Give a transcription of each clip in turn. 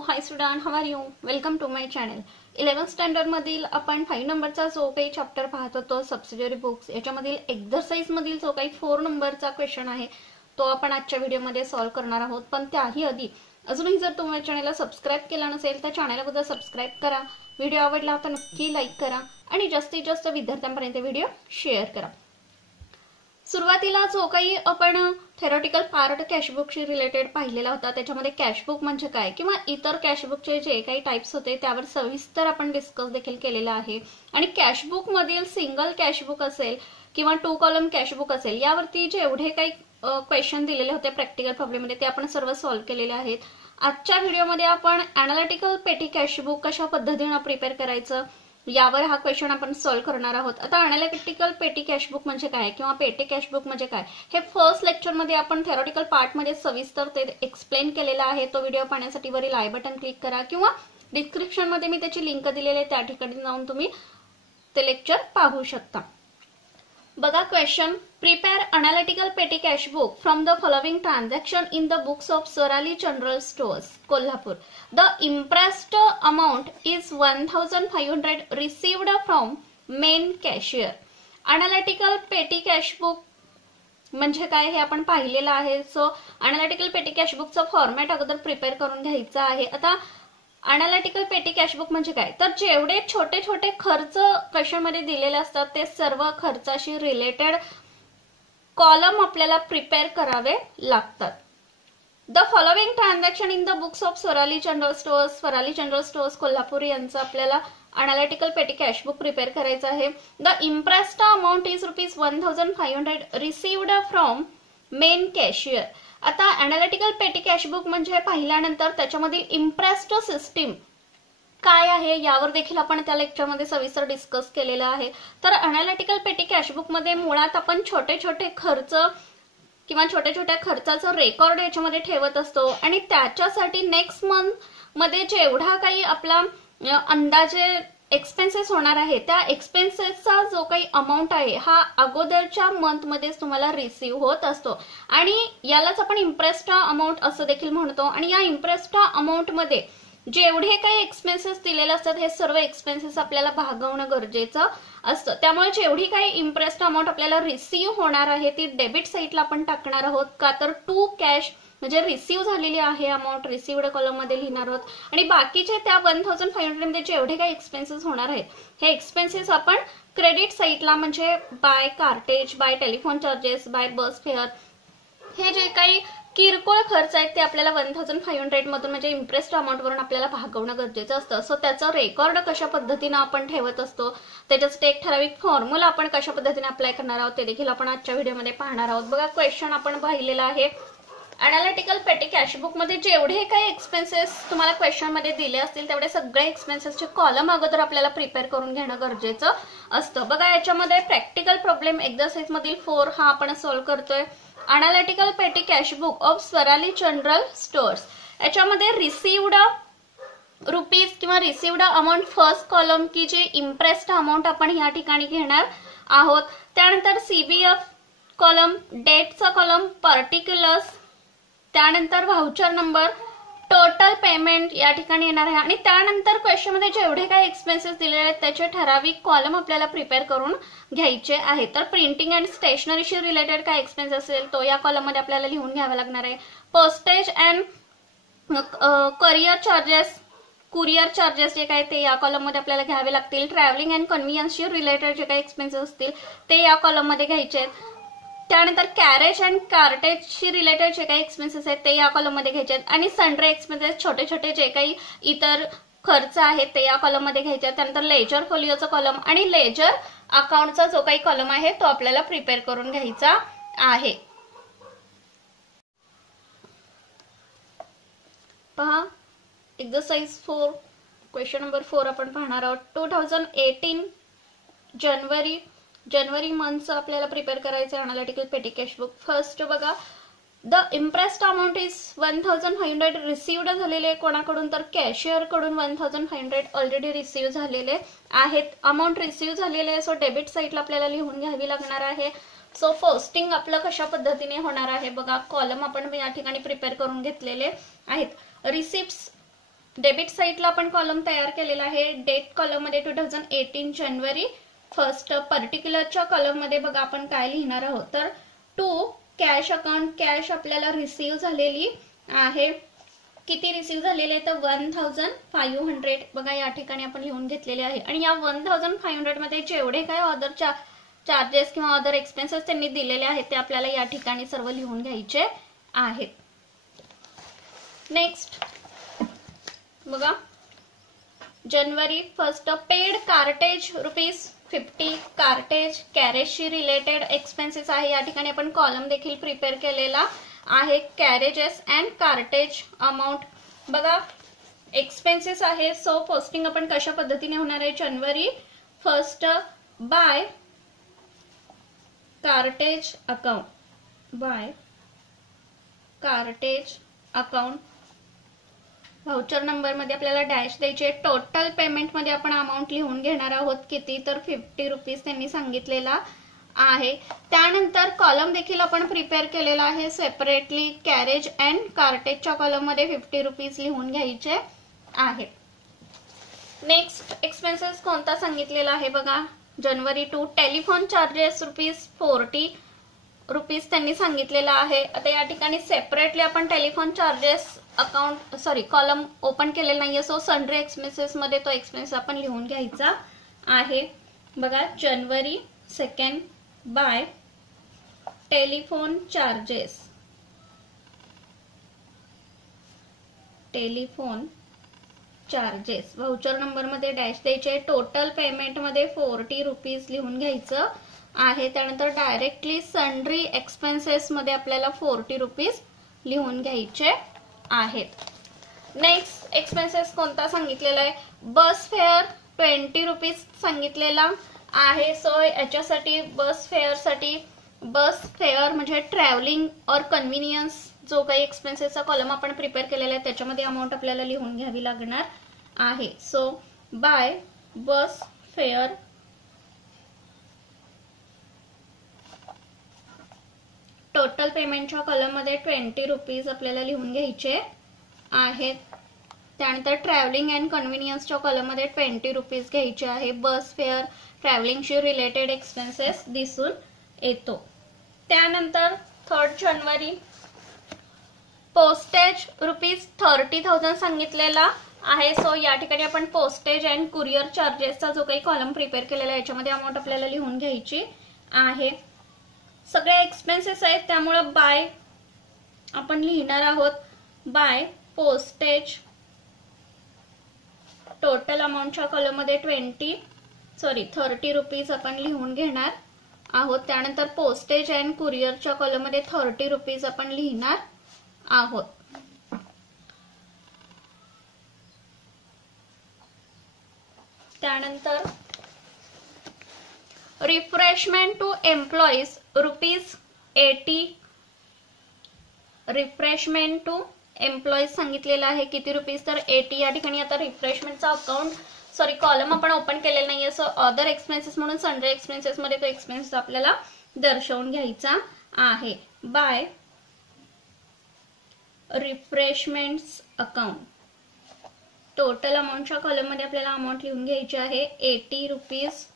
High student, how are you? Welcome to my channel. 11th standard मधील आपण 5 नंबरचा जो काही चॅप्टर पाहत होतो सबसिडियरी बुक्स, याच्यामधील एक्सरसाइज मधील जो काही 4 नंबरचा क्वेश्चन आहे तो आपण आजच्या व्हिडिओमध्ये सॉल्व्ह करणार आहोत. पण त्याही आधी अजूनही जर तुम्ही माझ्या चॅनलला सबस्क्राइब केला नसेल तर चॅनलला सुद्धा सबस्क्राइब करा. व्हिडिओ आवडला तर नक्की लाईक करा आणि जास्तीत जास्त विद्यार्थ्यांपर्यंत व्हिडिओ शेअर करा. सुरुवातीला जो काही आपण थेरॉटिकल पार्ट कॅशबुकशी रिलेटेड पाहिलेला होता, त्याच्यामध्ये कॅशबुक म्हणजे काय किंवा इतर कॅशबुकचे जे काही टाइप्स होते त्यावर सविस्तर आपण डिस्कस देखील केलेला आहे. आणि कॅशबुक मधील सिंगल कॅशबुक असेल किंवा 2 कॉलम कॅशबुक असेल, यावरती जेवढे काही क्वेश्चन दिलेले होते प्रॅक्टिकल प्रॉब्लेम मध्ये ते आपण सर्व सॉल्व्ह केलेले आहेत. आजच्या व्हिडिओमध्ये आपण एनालिटिकल पेटी कॅशबुक कशा पद्धतीने प्रिपेअर करायचं यावर हा क्वेश्चन आपण सॉल्व्ह करणार आहोत. आता एनालिटिकल पेटी कॅशबुक म्हणजे काय किंवा पेटी कॅशबुक म्हणजे काय हे फर्स्ट लेक्चर मध्ये आपण थेरॉटिकल पार्ट मध्ये सविस्तर ते एक्सप्लेन केलेला आहे. तो व्हिडिओ पाहण्यासाठी वरील आय बटन क्लिक करा किंवा डिस्क्रिप्शन मध्ये मी त्याची लिंक दिलेली आहे, त्या ठिकाणी जाऊन तुम्ही ते लेक्चर पाहू शकता. बघा question, prepare analytical petty cashbook from the following transaction in the books of Swarali general stores Kolhapur. The impressed amount is 1500 received from main cashier. Analytical petty cashbook म्हणजे काय हे आपण पाहिलेलं आहे. सो एनालिटिकल पेटी कॅशबुकचा फॉर्मॅट अगोदर प्रिपेअर करून घ्यायचा आहे. आता एनालिटिकल पेटी कॅशबुक म्हणजे काय, तर जेवढे छोटे छोटे खर्च क्वेश्चन मध्ये दिलेले असतात ते सर्व खर्चाशी रिलेटेड कॉलम आपल्याला प्रिपेअर करावे लागतात. The following transaction in the books of Swarali general stores Kolhapur यांचं आपल्याला एनालिटिकल पेटी कॅशबुक प्रिपेअर करायचं आहे. The impressed amount is ₹1500 received from main cashier. आता एनालिटिकल पेटी कॅशबुक म्हणजे पाहिल्यानंतर त्याच्यामधील इम्प्रेस्ड सिस्टीम काय आहे यावर देखील आपण त्या लेक्चरमध्ये सविस्तर डिस्कस केलेलं आहे. तर एनालिटिकल पेटी कॅशबुक मध्ये मुळात आपण छोटे छोटे खर्च किंवा छोट्या छोट्या खर्चाचं रेकॉर्ड याच्यामध्ये ठेवत असतो आणि त्याच्यासाठी नेक्स्ट मंथ मध्ये जेवढा काही आपला अंदाजे एक्सपेन्सेस होणार आहे त्या एक्सपेन्सेसचा जो काही अमाऊंट आहे हा अगोदरच्या मंथ मध्येच तुम्हाला रिसीव्ह होत असतो आणि यालाच आपण इम्प्रेस्ड अमाऊंट असं देखील म्हणतो. आणि या इम्प्रेस्ड अमाऊंट मध्ये जेवढे काही एक्सपेन्सेस दिलेले असतात हे सर्व एक्सपेन्सेस आपल्याला भागवणं गरजेचं असतं. त्यामुळे जेवढी काही इम्प्रेस्ड अमाऊंट आपल्याला रिसीव्ह होणार आहे ती डेबिट साईडला आपण टाकणार आहोत. का तर टू कॅश म्हणजे रिसीव्ह झालेली आहे अमाऊंट रिसीव्ड कॉलम मध्ये लिहिणार आहोत आणि बाकीचे त्या 1500 मध्ये जेवढे काही एक्सपेन्सेस होणार आहेत हे एक्सपेन्सेस आपण क्रेडिट साईडला म्हणजे by cartage, by telephone charges, by bus fare, हे जे काही किरकोळ खर्च आहेत ते आपल्याला 1500 मधून म्हणजे इम्प्रेस्ड अमाऊंट वरून आपल्याला भागवणं गरजेचं असतं. सो त्याचं रेकॉर्ड कशा पद्धतीने आपण ठेवत असतो, त्याच्यासाठी एक ठराविक फॉर्म्युला आपण कशा पद्धतीने अप्लाय करणार आहोत ते देखील आपण आजच्या व्हिडिओमध्ये पाहणार आहोत. बघा क्वेश्चन आपण पाहिलेला आहे. एनालिटिकल पेटी कॅशबुक मध्ये जेवढे काही एक्सपेन्सेस तुम्हाला क्वेश्चन मध्ये दिले असतील तेवढे सगळे एक्सपेन्सेसचे कॉलम अगोदर आपल्याला प्रिपेअर करून घेणं गरजेचं असतं. बघा याच्यामध्ये प्रॅक्टिकल प्रॉब्लेम एक्सरसाइज मधील 4 हा आपण सॉल्व्ह करतोय. Analytical petty cashbook of Swarali general stores, याच्यामध्ये रिसीव्ड रुपीज किंवा रिसीव्ड अमाऊंट फर्स्ट कॉलम की जे इम्प्रेस्ड अमाऊंट आपण या ठिकाणी घेणार आहोत. त्यानंतर सीबीएफ कॉलम, डेटचा कॉलम, पर्टिक्युलर्स, त्यानंतर व्हाउचर नंबर, टोटल पेमेंट या ठिकाणी येणार आहे आणि त्यानंतर क्वेश्चन मध्ये जेवढे काही एक्सपेन्सेस दिलेले आहेत त्याचे ठराविक कॉलम आपल्याला प्रिपेअर करून घ्यायचे आहे. तर प्रिंटिंग अँड स्टेशनरीशी रिलेटेड काय एक्सपेन्स असेल तो या कॉलम मध्ये आपल्याला लिहून घ्यावा लागणार आहे. पोस्टेज अँड कुरिअर चार्जेस जे काय ते या कॉलम मध्ये आपल्याला घ्यावे लागतील. ट्रॅव्हलिंग अँड कन्व्हिनियन्सशी रिलेटेड जे काही एक्सपेन्सेस असतील ते या कॉलम मध्ये घ्यायचे आहेत. त्यानंतर कॅरेज अँड कार्टेजशी रिलेटेड जे काही एक्सपेन्सेस आहेत ते या कॉलम मध्ये घ्यायचे आहेत आणि सन्ड्री एक्सपेन्सेस छोटे छोटे जे काही इतर खर्च आहेत ते या कॉलम मध्ये घ्यायचे आहेत. त्यानंतर लेजर फोलिओचा कॉलम आणि लेजर अकाउंटचा जो काही कॉलम आहे तो आपल्याला प्रिपेअर करून घ्यायचा आहे. पहा एक्सरसाइज 4 क्वेश्चन नंबर 4 आपण पाहणार आहोत. 2018 जानेवारी मंथचं आपल्याला प्रिपेअर करायचं आहे एनालिटिकल पेटी कॅशबुक. फर्स्ट बघा, the impressed amount is 1500 received झालेले कोणाकडून, तर कॅशियर कडून 1500 ऑलरेडी रिसीव्ह झालेले आहेत. अमाऊंट रिसीव्ह झालेले आहे सो डेबिट साईडला आपल्याला लिहून घ्यावी लागणार आहे. सो पोस्टिंग आपलं कशा पद्धतीने होणार आहे बघा, कॉलम आपण या ठिकाणी प्रिपेअर करून घेतलेले आहेत. रिसिप्ट्स डेबिट साईडला आपण कॉलम तयार केलेला आहे. डेट कॉलम मध्ये 2018 जानेवारी 1 पर्टिक्युलरच्या कॉलम मध्ये बघा आपण काय लिहिणार आहोत. तर टू कॅश अकाउंट, कॅश आपल्याला रिसीव्ह झालेली आहे. किती रिसीव्ह झालेले तर 1500 बघा या ठिकाणी आपण लिहून घेतलेले आहे. आणि या 1500 मध्ये जेवढे काय अदर चार्जेस किंवा अदर एक्सपेन्सेस त्यांनी दिलेले आहेत ते आपल्याला या ठिकाणी सर्व लिहून घ्यायचे आहेत. नेक्स्ट बघा जानेवारी 1 पेड कार्टेज ₹50 कार्टेज कॅरेजशी रिलेटेड एक्सपेन्सेस आहे. या ठिकाणी आपण कॉलम देखील प्रिपेअर केलेला आहे. कॅरेजेस अँड कार्टेज अमाऊंट बघा एक्सपेन्सेस आहे. सो पोस्टिंग आपण कशा पद्धतीने होणार आहे. जानेवारी 1 by cartage account voucher number मध्ये आपल्याला डॅश द्यायचे. टोटल पेमेंट मध्ये आपण अमाऊंट लिहून घेणार आहोत. किती तर ₹50 त्यांनी सांगितलेला आहे. त्यानंतर कॉलम देखील आपण प्रिपेअर केलेला आहे सेपरेटली. कॅरेज अँड कार्टेजच्या कॉलम मध्ये ₹50 लिहून घ्यायचे आहे. नेक्स्ट एक्सपेन्सेस कोणता सांगितलेला आहे बघा. जानेवारी 2 टेलिफोन चार्जेस ₹40 त्यांनी सांगितलेला आहे. आता या ठिकाणी सेपरेटली आपण टेलिफोन चार्जेस कॉलम ओपन केलेला नाहीये. सो सन्ड्री एक्सपेन्सेस मध्ये तो एक्सपेन्स आपण लिहून घ्यायचा आहे. बघा जानेवारी 2 by telephone charges voucher number मध्ये डॅश द्यायचे. टोटल पेमेंट मध्ये ₹40 लिहून घ्यायचं आहे. त्यानंतर डायरेक्टली सन्ड्री एक्सपेन्सेस मध्ये आपल्याला ₹40 लिहून घ्यायचे आहेत. नेक्स्ट एक्सपेन्सेस कोणता सांगितलेला आहे. बस फेअर ₹20 सांगितलेला आहे. सो याच्यासाठी बस फेअर म्हणजे ट्रॅव्हलिंग और कन्व्हिनियन्स जो काही एक्सपेन्सेसचा कॉलम आपण प्रिपेअर केलेला आहे त्याच्यामध्ये अमाऊंट आपल्याला लिहून घ्यावी लागणार आहे. So bye bus fair total पेमेंटच्या कॉलम मध्ये ₹20 आपल्याला लिहून घ्यायचे आहेत. त्यानंतर ट्रॅव्हलिंग अँड कन्व्हिनियन्सच्या कॉलम मध्ये ₹20 घ्यायचे आहे. बस फेअर ट्रॅव्हलिंगशी रिलेटेड एक्सपेन्सेस दिसून येतो. त्यानंतर 3 जानेवारी पोस्टेज ₹30,000 सांगितलेला आहे. सो या ठिकाणी आपण पोस्टेज अँड कुरिअर चार्जेसचा जो काही कॉलम प्रिपेअर केलेला आहे याच्यामध्ये अमाऊंट आपल्याला लिहून घ्यायची आहे. सगळे एक्सपेन्सेस आहेत त्यामुळे बाय आपण लिहिणार आहोत. बाय पोस्टेज टोटल अमाऊंटच्या कॉलम मध्ये ₹30 आपण लिहून घेणार आहोत. त्यानंतर पोस्टेज अँड कुरिअरच्या कॉलम मध्ये ₹30 आपण लिहिणार आहोत. त्यानंतर refreshment to employees ₹80 refreshment to employees सांगितलेला आहे. किती रुपीज तर 80. या ठिकाणी आता रिफ्रेशमेंटचा कॉलम आपण ओपन केलेला नाहीये. सो अदर एक्सपेन्सेस म्हणून सन्ड्री एक्सपेन्सेस मध्ये तो एक्सपेन्स आपल्याला दर्शवून घ्यायचा आहे. बाय रिफ्रेशमेंट्स अकाउंट टोटल अमाऊंटच्या कॉलम मध्ये आपल्याला अमाऊंट लिहून घ्यायची आहे ₹80.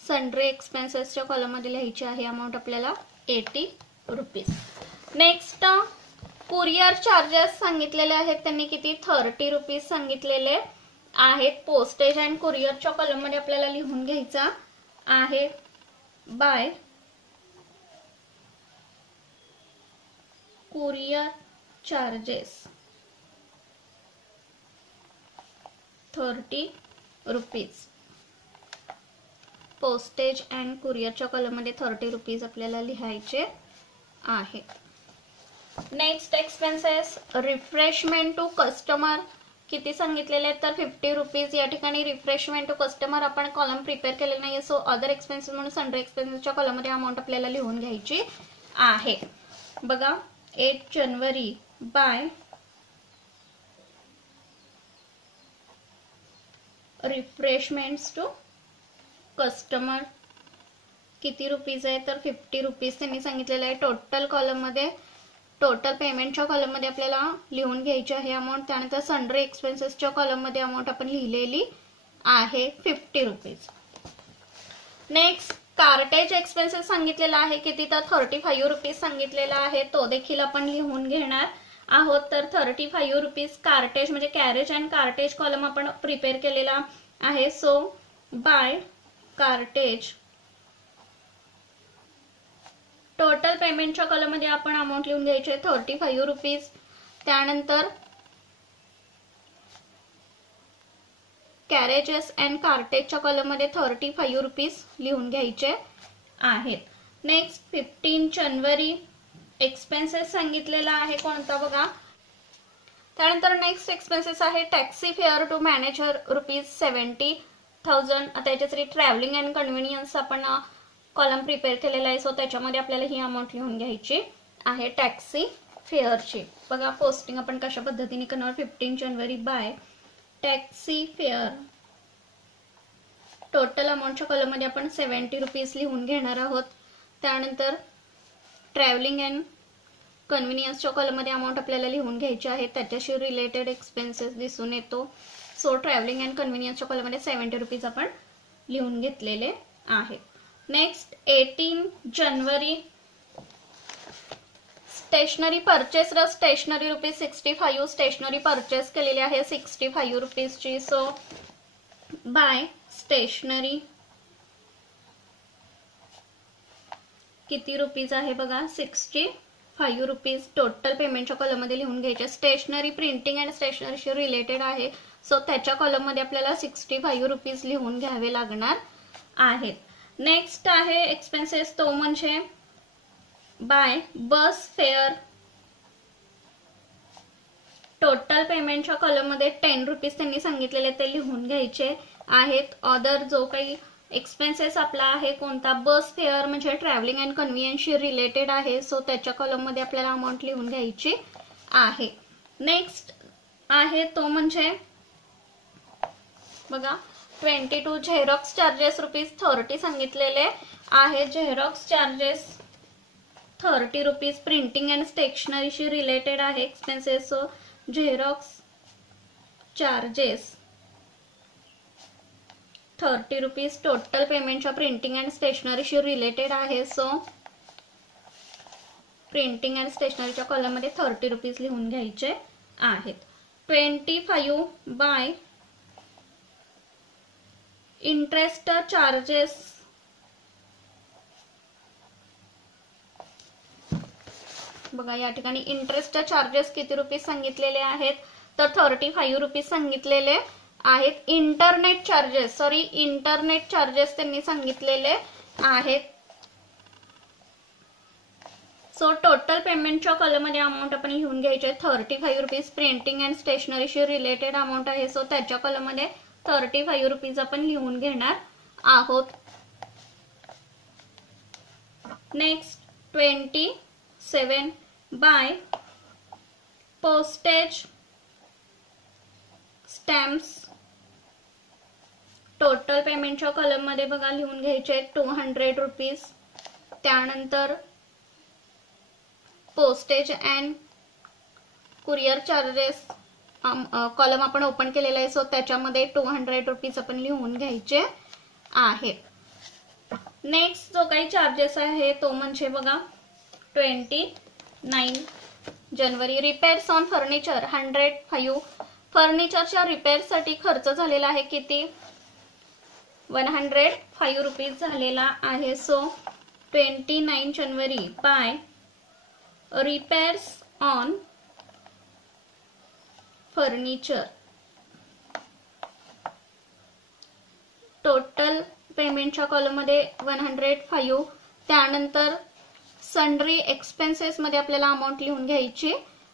सन्ड्री एक्सपेन्सेसच्या कॉलम मध्ये लिहायची आहे अमाऊंट आपल्याला ₹80. नेक्स्ट कुरिअर चार्जेस सांगितलेले आहेत त्यांनी किती ₹30 सांगितलेले आहेत. पोस्टेज अँड कुरिअरच्या कॉलम मध्ये आपल्याला लिहून घ्यायचा आहे. By courier charges ₹30. Postage and कुरिअरच्या कॉलम मध्ये ₹30 आपल्याला लिहायचे आहे. Next expenses refreshment to customer किती सांगितलेले आहेत तर ₹50. या ठिकाणी रिफ्रेशमेंट टू कस्टमर आपण कॉलम प्रिपेअर केलेला नाहीये. सो अदर एक्सपेन्सेस म्हणून सन्ड्री एक्सपेन्सेसच्या कॉलम मध्ये अमाऊंट आपल्याला लिहून घ्यायची आहे. बघा 8 जानेवारी बाय रिफ्रेशमेंट्स टू कस्टमर किती रुपीज आहे तर ₹50 त्यांनी सांगितलेलं आहे. टोटल कॉलम मध्ये टोटल पेमेंटच्या कॉलममध्ये आपल्याला लिहून घ्यायची आहे अमाऊंट. त्यानंतर सन्ड्री एक्सपेन्सेसच्या कॉलममध्ये अमाऊंट आपण लिहिलेली आहे 50 रुपीज. नेक्स्ट कार्टेज एक्सपेन्सेस सांगितलेला आहे किती, तर 35 रुपीज सांगितलेला आहे. तो देखील आपण लिहून घेणार आहोत. तर 35 रुपीज कार्टेज म्हणजे कॅरेज अँड कार्टेज कॉलम आपण प्रिपेअर केलेला आहे. सो बाय कार्टेज टोटल पेमेंटच्या कॉलममध्ये आपण अमाऊंट लिहून घ्यायचे 35 रुपीज. त्यानंतर कॅरेजेस अँड कार्टेजच्या कॉलममध्ये 35 रुपीज लिहून घ्यायचे आहेत. नेक्स्ट 15 जानेवारी एक्सपेन्सेस सांगितलेला आहे कोणता बघा. त्यानंतर नेक्स्ट एक्सपेन्सेस आहे टॅक्सी फेअर टू मॅनेजर ₹70,000. आता याच्यासाठी ट्रॅव्हलिंग अँड कन्व्हिनियन्स आपण कॉलम प्रिपेअर केलेला आहे. सो त्याच्यामध्ये आपल्याला ही अमाऊंट लिहून घ्यायची आहे टॅक्सी फेअरची. बघा पोस्टिंग आपण कशा पद्धतीने करणार. 15 जानेवारी बाय टॅक्सी फेअर. टोटल अमाऊंटच्या कॉलममध्ये आपण 70 रुपीज लिहून घेणार आहोत. त्यानंतर ट्रॅव्हलिंग अँड कन्व्हिनियन्सच्या कॉलममध्ये अमाऊंट आपल्याला लिहून घ्यायची आहे. त्याच्याशी रिलेटेड एक्सपेन्सेस दिसून येतो. सो ट्रॅव्हलिंग अँड कन्व्हिनियन्सच्या कॉलममध्ये 70 रुपीज आपण लिहून घेतलेले आहेत. नेक्स्ट 18 जानेवारी stationery purchase stationery ₹65. Stationery purchase केलेली आहे 65 रुपीजची. सो बाय स्टेशनरी किती रुपीज आहे बघा 65 रुपीज. टोटल पेमेंटच्या कॉलममध्ये लिहून घ्यायचे. स्टेशनरी प्रिंटिंग अँड स्टेशनरीशी रिलेटेड आहे. सो त्याच्या कॉलममध्ये आपल्याला 65 रुपीज लिहून घ्यावे लागणार आहेत. नेक्स्ट आहे एक्सपेन्सेस तो म्हणजे बाय बस फेअर. टोटल पेमेंटच्या कॉलममध्ये 10 रुपीज त्यांनी सांगितलेले ते लिहून घ्यायचे आहेत. अदर जो काही एक्सपेन्सेस आपला आहे कोणता बस फेअर म्हणजे ट्रॅव्हलिंग अँड कन्व्हिनियन्सशी रिलेटेड आहे. सो त्याच्या कॉलममध्ये आपल्याला अमाऊंट लिहून घ्यायची आहे. नेक्स्ट आहे तो म्हणजे बघा 22 झेरॉक्स चार्जेस ₹30 सांगितलेले आहे. Xerox charges 30 rupees. Printing and स्टेशनरीशी रिलेटेड आहे expenses. So Xerox charges 30 rupees. Total पेमेंटच्या प्रिंटिंग अँड स्टेशनरीशी रिलेटेड आहे. सो प्रिंटिंग अँड स्टेशनरीच्या कॉलममध्ये 30 रुपीज लिहून घ्यायचे आहेत. 25 बाय इंटरेस्ट चार्जेस बघा या ठिकाणी इंटरेस्ट चार्जेस किती रुपीज सांगितलेले आहेत तर 35 रुपीज सांगितलेले आहेत. इंटरनेट चार्जेस त्यांनी सांगितलेले आहेत. सो टोटल पेमेंटच्या कॉलममध्ये अमाऊंट आपण लिहून घ्यायचे 35 रुपीज. प्रिंटिंग अँड स्टेशनरीशी रिलेटेड अमाऊंट आहे. सो त्याच्या कॉलममध्ये 35 रुपीज आपण लिहून घेणार आहोत. Next 27 by postage stamps. Total पेमेंटच्या कॉलममध्ये बघा लिहून घ्यायचे 200 रुपीज. त्यानंतर postage and courier charges column आपण ओपन केलेला आहे. सो त्याच्यामध्ये 200 रुपीज आपण लिहून घ्यायचे आहेत. नेक्स्ट जो काही चार्जेस आहे तो म्हणजे बघा 29 जानेवारी रिपेअर्स ऑन फर्निचर 105. फर्निचरच्या रिपेअरसाठी खर्च झालेला आहे किती 105 रुपीज झालेला आहे. सो 29 जानेवारी by repairs on furniture. Total पेमेंटच्या कॉलममध्ये 105. त्यानंतर सन्ड्री एक्सपेन्सेस मध्ये आपल्याला अमाऊंट लिहून घ्यायची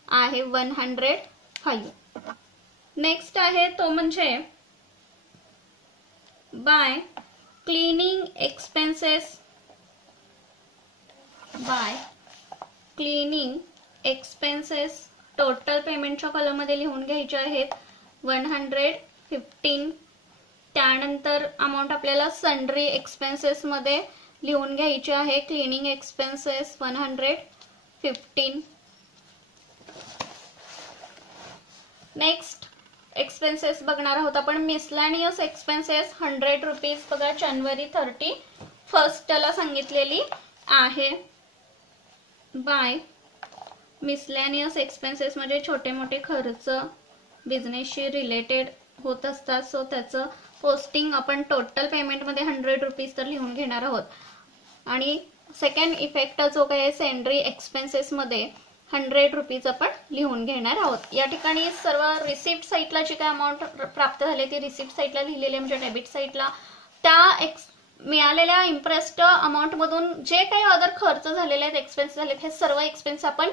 आहे 105. नेक्स्ट आहे तो म्हणजे बाय क्लीनिंग एक्सपेन्सेस. टोटल पेमेंटच्या कॉलममध्ये लिहून घ्यायचे आहेत 115. त्यानंतर अमाऊंट आपल्याला सन्ड्री एक्सपेन्सेस मध्ये लिहून घ्यायचे आहे. Cleaning expenses 115. नेक्स्ट एक्सपेन्सेस बघणार आहोत आपण. मिसलॅनियस एक्सपेन्सेस 100 रुपीज बघा जानेवारी 31 ला सांगितलेली आहे. बाय मिसलॅनियस एक्सपेन्सेस म्हणजे छोटे मोठे खर्च बिझनेसशी रिलेटेड होत असतात. सो त्याचं पोस्टिंग आपण टोटल पेमेंटमध्ये 100 रुपीज तर लिहून घेणार आहोत. आणि सेकंड इफेक्ट जो काय आहे सेंड्री एक्सपेन्सेसमध्ये 100 रुपीज आपण लिहून घेणार आहोत. या ठिकाणी सर्व रिसिप्ट साईटला जी काय अमाऊंट प्राप्त झाली ती रिसिप्ट साईटला लिहिलेली म्हणजे डेबिट साईटला त्या मिळालेल्या इंटरेस्ट अमाऊंट मधून जे काही अदर खर्च झालेले आहेत एक्सपेन्स झालेत हे सर्व एक्सपेन्स आपण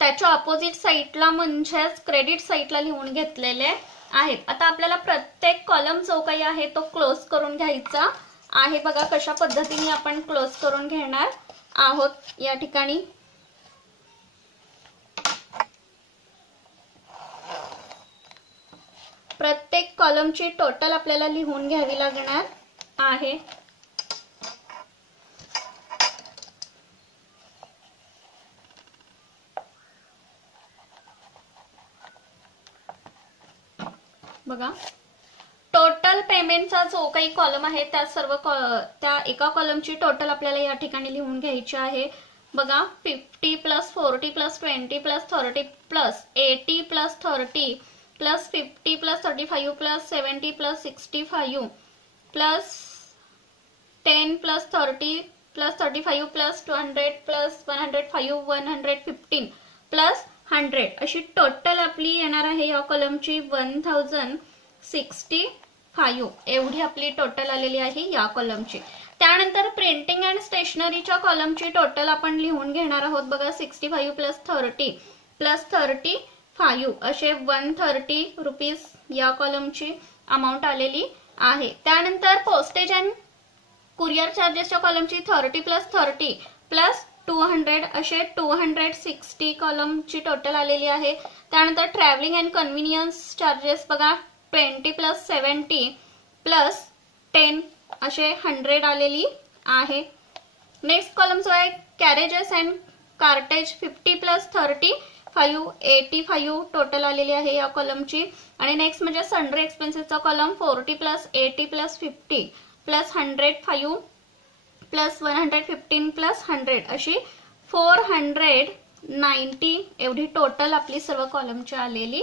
त्याच्या अपोजिट साईटला म्हणजेच क्रेडिट साईटला लिहून घेतलेले आहेत. आता आपल्याला प्रत्येक कॉलम जो काही आहे तो क्लोज करून घ्यायचा आहे. बघा कशा पद्धतीने आपण क्लोज करून घेणार आहोत. या ठिकाणी प्रत्येक कॉलमची टोटल आपल्याला लिहून घ्यावी लागणार आहे. बघा टोटल पेमेंटचा जो काही कॉलम आहे त्या सर्व त्या एका कॉलमची टोटल आपल्याला या ठिकाणी लिहून घ्यायची आहे. बघा 50 + 40 + 20 + 30 + 80 + 30 + 50 + 35 + 70 + 65 + 10 + 30 + 35 + 200 + 105 115 + 100 अशी टोटल आपली येणार आहे या कॉलमची 1065 एवढी आपली टोटल आलेली आहे या कॉलमची. त्यानंतर प्रिंटिंग अँड स्टेशनरीच्या कॉलमची टोटल आपण लिहून घेणार आहोत. बघा 65 + 30 + 35 असे 130 रुपीज या कॉलमची अमाऊंट आलेली आहे. त्यानंतर पोस्टेज अँड कुरिअर चार्जेसच्या कॉलमची 30 + 30 + 200 असे 260 कॉलमची टोटल आलेली आहे. त्यानंतर ट्रॅव्हलिंग अँड कन्व्हिनियन्स चार्जेस बघा 20 + 70 + 10 असे 100 आलेली आहे. नेक्स्ट कॉलम जो आहे कॅरेजेस अँड कार्टेज 50 + 35 85 टोटल आलेली आहे या कॉलमची. आणि नेक्स्ट म्हणजे सन्ड्री एक्सपेन्सेसचा कॉलम 40 + 80 + 50 + 105 + 115 + 100 अशी 490 एवढी टोटल आपली सर्व कॉलमची आलेली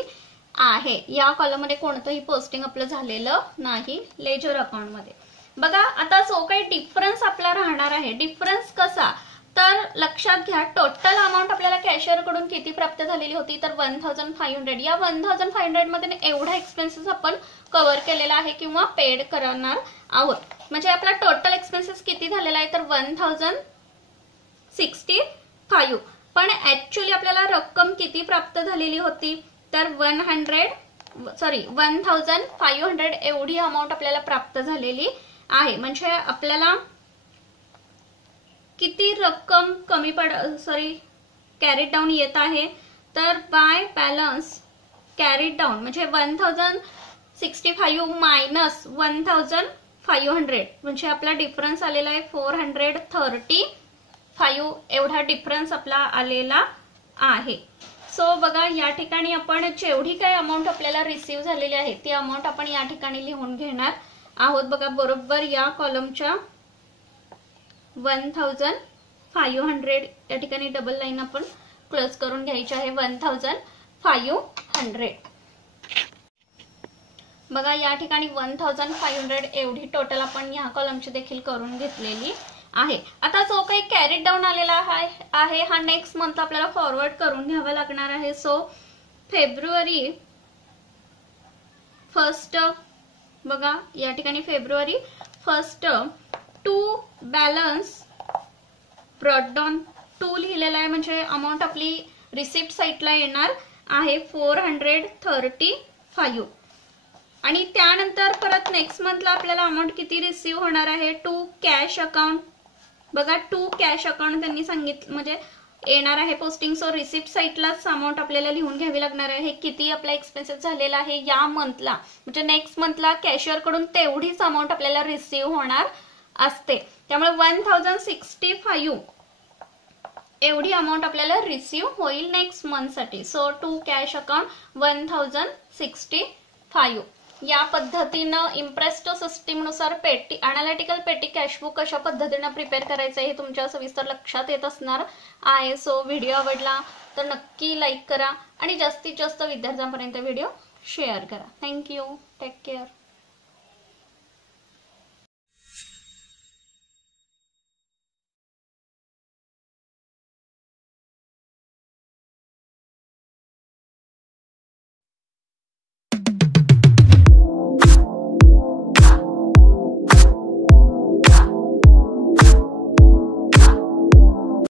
आहे. या कॉलम मध्ये कोणतंही पोस्टिंग आपलं झालेलं नाही लेजर अकाउंट मध्ये. बघा आता जो काही डिफरन्स आपला राहणार आहे डिफरन्स कसा तर लक्षात घ्या टोटल अमाऊंट आपल्याला कॅशियर कडून किती प्राप्त झालेली होती तर 1500. या 1500 मध्ये एवढा एक्सपेन्सेस आपण कव्हर केलेला आहे किंवा पेड करणार आहोत. म्हणजे आपला टोटल एक्सपेन्सेस किती झालेला आहे तर 1065. पण ऍक्च्युअली आपल्याला रक्कम किती प्राप्त झालेली होती तर 1500 एवढी अमाऊंट आपल्याला प्राप्त झालेली आहे. म्हणजे आपल्याला किती रक्कम कमी कॅरीड डाऊन येत आहे तर बाय बॅलन्स कॅरीड डाऊन म्हणजे 1065 मायनस 1500 म्हणजे आपला डिफरन्स आलेला आहे 435 एवढा डिफरन्स आपला आलेला आहे. सो बघा या ठिकाणी आपण जेवढी काही अमाऊंट आपल्याला रिसीव्ह झालेली आहे ती अमाऊंट आपण या ठिकाणी लिहून घेणार आहोत. बघा बरोबर या कॉलमच्या 1500 या ठिकाणी डबल लाईन आपण क्लोज करून घ्यायची आहे 1500. बघा या ठिकाणी 1500 एवढी टोटल आपण या कॉलमची देखील करून घेतलेली आहे. आता जो काही कॅरीड डाऊन आलेला आहे हा नेक्स्ट मंथ आपल्याला फॉरवर्ड करून घ्यावा लागणार आहे. सो फेब्रुवारी 1 बघा या ठिकाणी फेब्रुवारी 1 टू बॅलन्स ब्रॉट डाऊन 2 लिहिलेला आहे म्हणजे अमाऊंट आपली रिसिप्ट साईटला येणार आहे 435. आणि त्यानंतर परत नेक्स्ट मंथला आपल्याला अमाऊंट किती रिसीव्ह होणार आहे टू कॅश अकाउंट. बघा टू कॅश अकाउंट त्यांनी सांगितलं म्हणजे येणार आहे पोस्टिंग. सो रिसिप्ट साईटलाच अमाऊंट आपल्याला लिहून घ्यावी लागणार आहे किती आपला एक्सपेन्सेस झालेला आहे या मंथला. म्हणजे नेक्स्ट मंथला कॅशियर कडून तेवढीच अमाऊंट आपल्याला रिसीव्ह होणार असते. त्यामुळे 1065 एवढी अमाऊंट आपल्याला रिसीव होईल नेक्स्ट मंथसाठी. So to cash account 1065. या पद्धतीनं इम्प्रेस्टो सिस्टीमनुसार पेटी अनालिटिकल पेटी कॅशबुक कशा पद्धतीनं प्रिपेअर करायचं हे तुमच्या सविस्तर लक्षात येत असणार आहे. सो व्हिडिओ आवडला तर नक्की लाईक करा आणि जास्तीत जास्त विद्यार्थ्यांपर्यंत व्हिडिओ शेअर करा. थँक्यू. Take care.